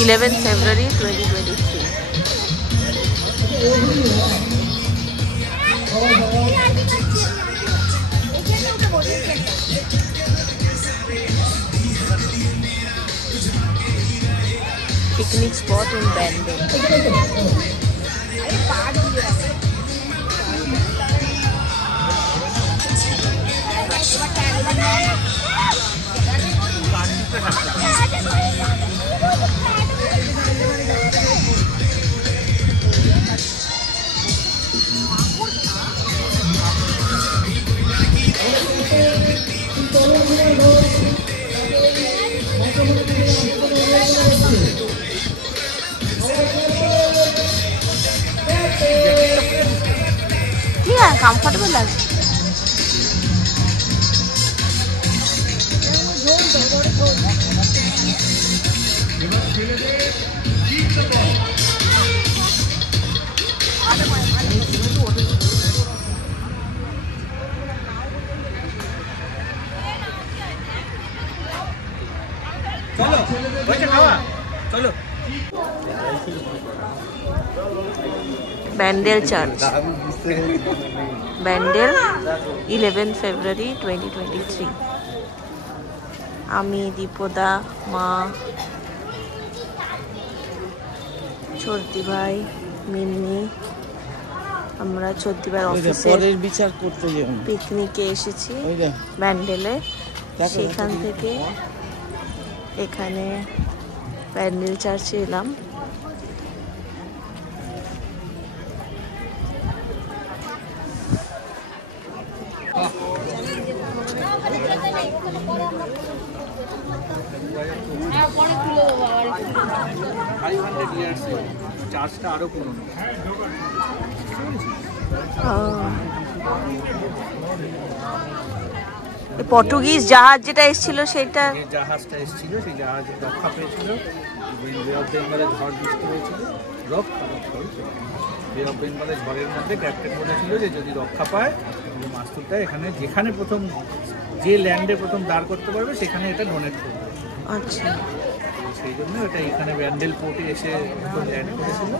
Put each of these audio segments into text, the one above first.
11 February 2023. Picnic spot in Bandel. Yeah, comfortable as. चलो Bandel Church. Bandel 11 February 2023. আমি দীপদা, মা, চর্দি ভাই, মিন্নি, আমরা চর্দি ভাই অফিসের বিচার করতে পিকনিকে এসেছি ব্যান্ডেলে। সেখান থেকে এখানে ব্যান্ডেল চার্চে এলাম। পর্তুগিজ জাহাজ যেটা এসেছিল সেটা জাহাজটা এসেছিল, সেই জাহাজে রক্ষা পেয়েছিল। বে অফ বেঙ্গলে ঝড় বৃষ্টি হয়েছিল, বে অফ বেঙ্গলে ঝড়ের মধ্যে ক্যাপ্টেন বলেছিল যে যদি রক্ষা পায় মাছ তুলতে এখানে যেখানে প্রথম যে ল্যান্ডে প্রথম দাঁড় করতে পারবে সেখানে এটা ডোনেট করবে। আচ্ছা, সেই জন্য এটা এখানে ব্যান্ডেল পোর্টে এসে ল্যান্ড করেছিল।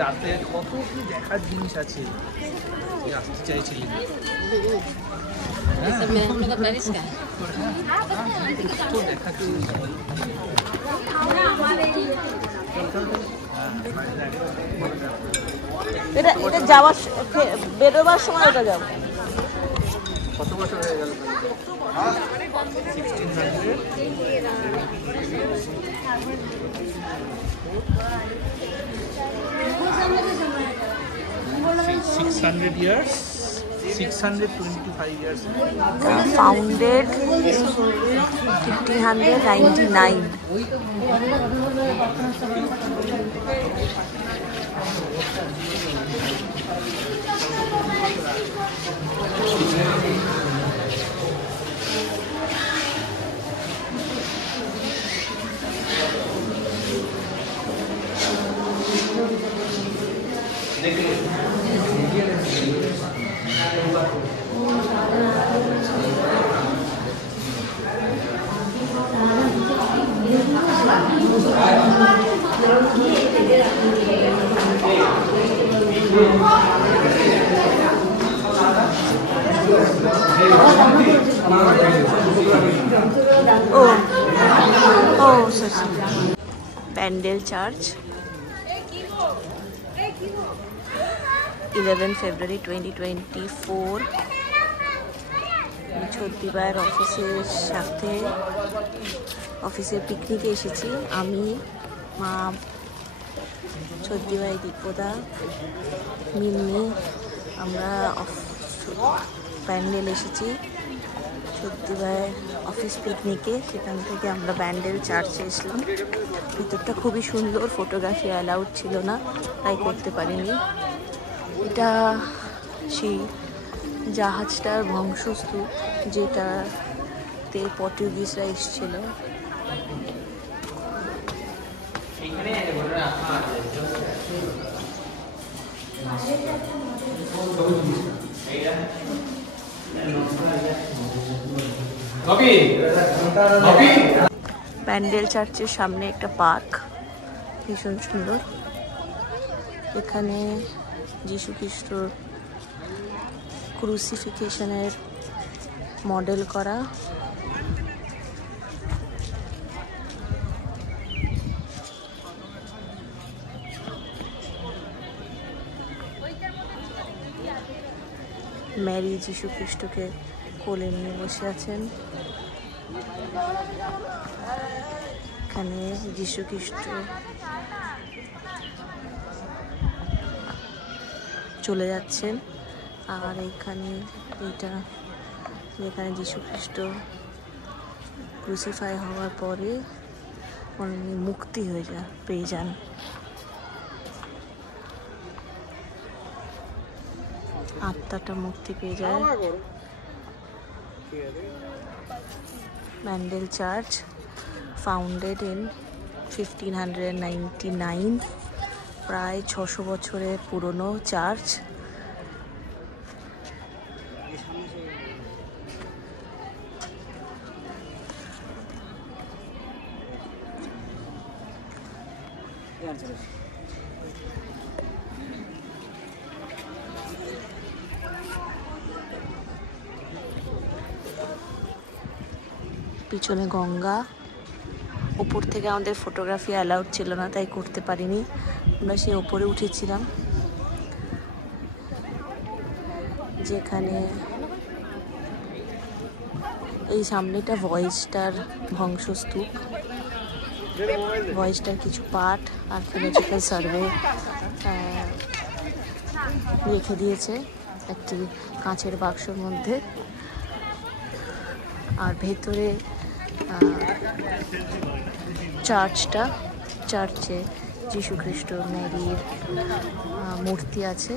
রাতে কত কি দেখার জিনিস আছে, আসতে চাইছিলেন। এটা যাওয়ার বেরোবার সময় ওটা যাবো। কত বছর হয়ে গেল? 600 years, 625 years. Founded 1599. Oh, so Bandel Church, 11 February 2024. চর্দি ভাইয়ের অফিসের সাথে অফিসের পিকনিকে এসেছি। আমি, মা, চর্দি ভাই, দীপদা, মিন্নি, আমরা ব্যান্ডেল এসেছি চর্দি ভাইয়ের অফিস পিকনিকে। সেখান থেকে আমরা ব্যান্ডেল চার্চে এসলাম। ভিতরটা খুবই সুন্দর, ফটোগ্রাফি অ্যালাউড ছিল না তাই করতে পারিনি। এটা সেই জাহাজটার ধ্বংসস্তূপ যেটাতে পর্তুগিজরা এসেছিল। ব্যান্ডেল চার্চের সামনে একটা পার্ক, ভীষণ সুন্দর। এখানে যীশু খ্রিস্টর ক্রুসিফিকেশনের মডেল করা। ম্যারি যীশু খ্রিস্টকে কোলে নিয়ে বসে আছেন। এখানে যীশু খ্রিস্ট চলে যাচ্ছেন, আর এখানে এটা যেখানে যীশু খ্রিস্ট ক্রুসিফাই হওয়ার পরে উনি মুক্তি পেয়ে যান। আত্মাটা মুক্তি পেয়ে যায়। ব্যান্ডেল চার্চ ফাউন্ডেড ইন 1599, প্রায় 600 বছরের পুরনো চার্চ। পিছনে গঙ্গা। উপর থেকে আমাদের ফটোগ্রাফি অ্যালাউড ছিল না, তাই করতে পারিনি। আমরা সেই ওপরে উঠেছিলাম, যেখানে এই সামনেটা ভয়েসটার ধ্বংসস্তূপ, ভয়েসটার কিছু পার্ট আর্কিওলজিক্যাল সার্ভে রেখে দিয়েছে একটি কাঁচের বাক্সর মধ্যে। আর ভেতরে চার্চে যীশু খ্রিস্ট ম্যারির মূর্তি আছে,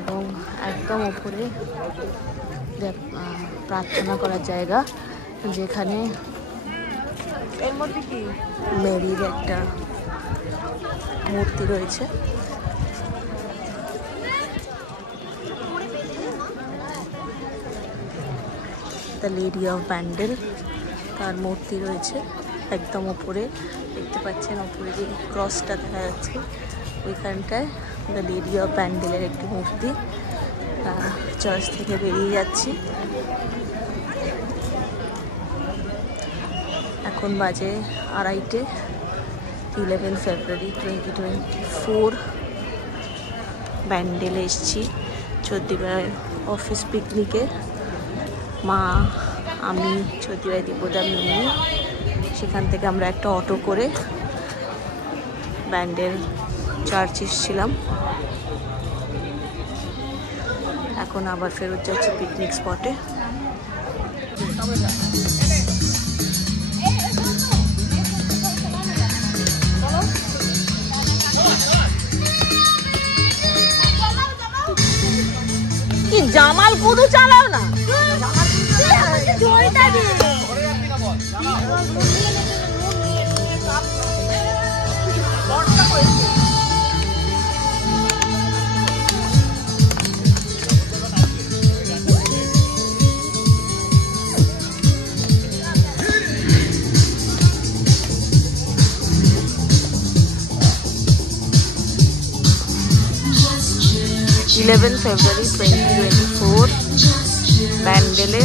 এবং একদম উপরে প্রার্থনা করার জায়গা, যেখানে ম্যারির একটা মূর্তি রয়েছে। দ্য লেডি অফ ব্যান্ডেল, তার মূর্তি রয়েছে একদম উপরে। দেখতে পাচ্ছেন উপরে যে ক্রসটা দেখা যাচ্ছে, ওইখানটায় দ্য লেডি অফ ব্যান্ডেলের একটি মূর্তি। চার্চ থেকে বেরিয়ে যাচ্ছি। এখন বাজে 2:30, 11 ফেব্রুয়ারি 2024। ব্যান্ডেলে এসছি চৌদ্দিবার অফিস পিকনিকে। মা, আমি, চৌদ্দিবার দীপদা, মিনি, সেখান থেকে আমরা একটা অটো করে ব্যান্ডেল চার্চ এসেছিলাম। এখন আবার ফেরত যাচ্ছি পিকনিক স্পটে। কি জামাল কুদু চালাও না, জয়টা দিয়ে 11 ফেব্রুয়ারি 2024 ব্যান্ডেলে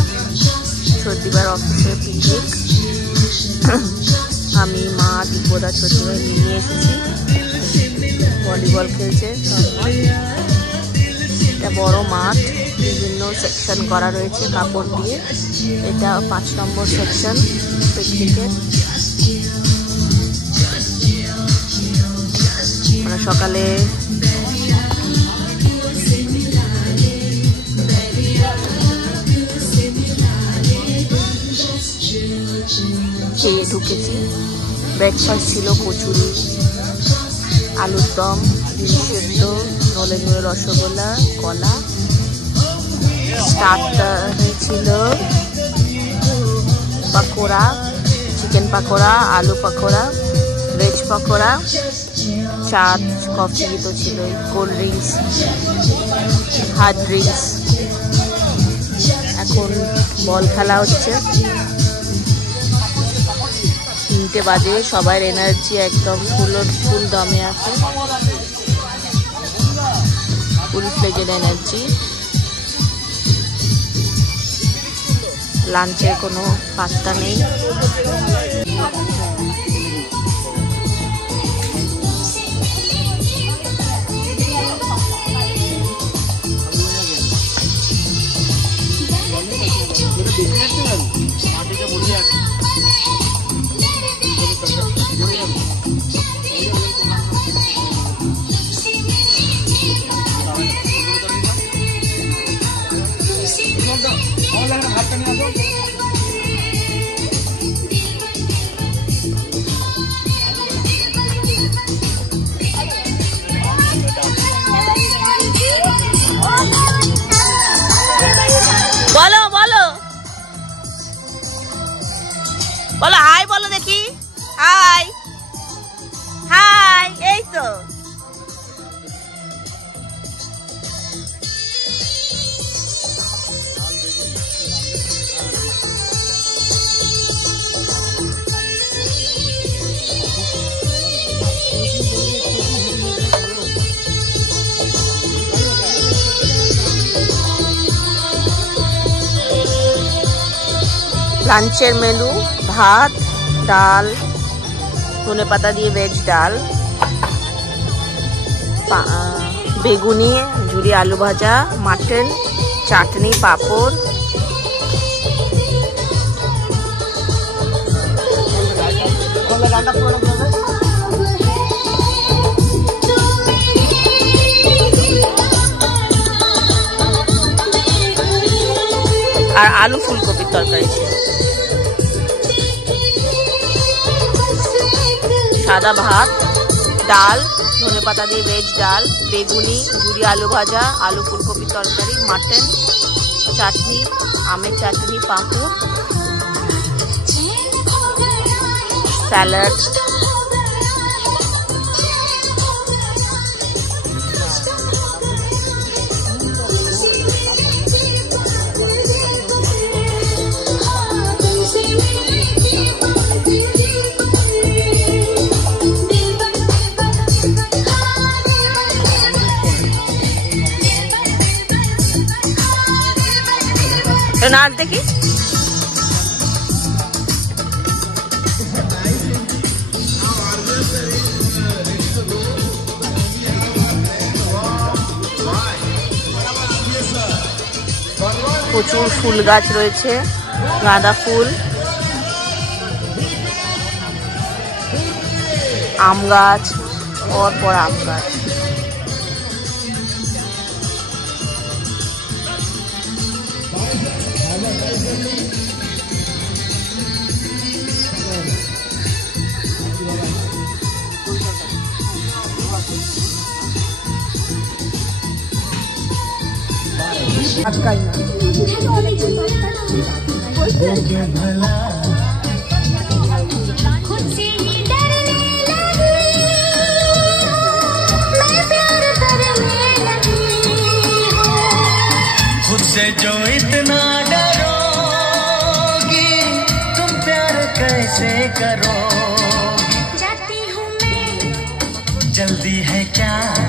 চৌদ্দিবার অফিসের পিকনিক। আমি, মা, দীপদা, চৌদ্দিবার নিয়ে এসেছি। ভলিবল খেলছে। এটা বড় মাঠ, বিভিন্ন সেকশন করা রয়েছে কাপড় দিয়ে। এটা 5 নম্বর সেকশন পিকনিকের। আমরা সকালে খেয়ে ঢুকেছি। ব্রেকফাস্ট ছিল কচুরি, আলুর দম, ডিম সেদ্ধ, নলে নলে রসগোল্লা, কলা। স্টার্টারে ছিল পাকোড়া, চিকেন পাকোড়া, আলু পাকোড়া, ভেজ পকোড়া, চা, কফি তো ছিলই, কোল্ড ড্রিঙ্কস, হার্ড ড্রিঙ্কস। এখন বল খেলা হচ্ছে, 3টে বাজে, সবার এনার্জি একদম ফুল দমে আছে, ফুল ফ্লেজেড এনার্জি। লাঞ্চের কোনো পাত্তা নেই। বলো বলো বলো, হাই বলো দেখি, হাই হাই, এই তো। লাঞ্চের মেনু: ভাত, ডাল, ধনে পাতা দিয়ে ভেজ ডাল, বেগুনি, ঝুরি আলু ভাজা, মাটন, চাটনি, পাঁপড়। আর আলু ফুলকপির তরকারি ছিল। সাদা ভাত, ডাল, ধনে পাতা দিয়ে ভেজ ডাল, বেগুনি, ঝুরি আলু ভাজা, আলু ফুলকপির তরকারি, মাটন, চাটনি, আমের চাটনি, পাঁপড়, স্যালাড। নাচ দেখি। প্রচুর ফুল গাছ রয়েছে, গাঁদা ফুল, আম গাছ, পর আম গাছ। खुद से जो इतना डरोगी, तुम प्यार कैसे करोगी? जाती हूँ मैं, जल्दी है क्या?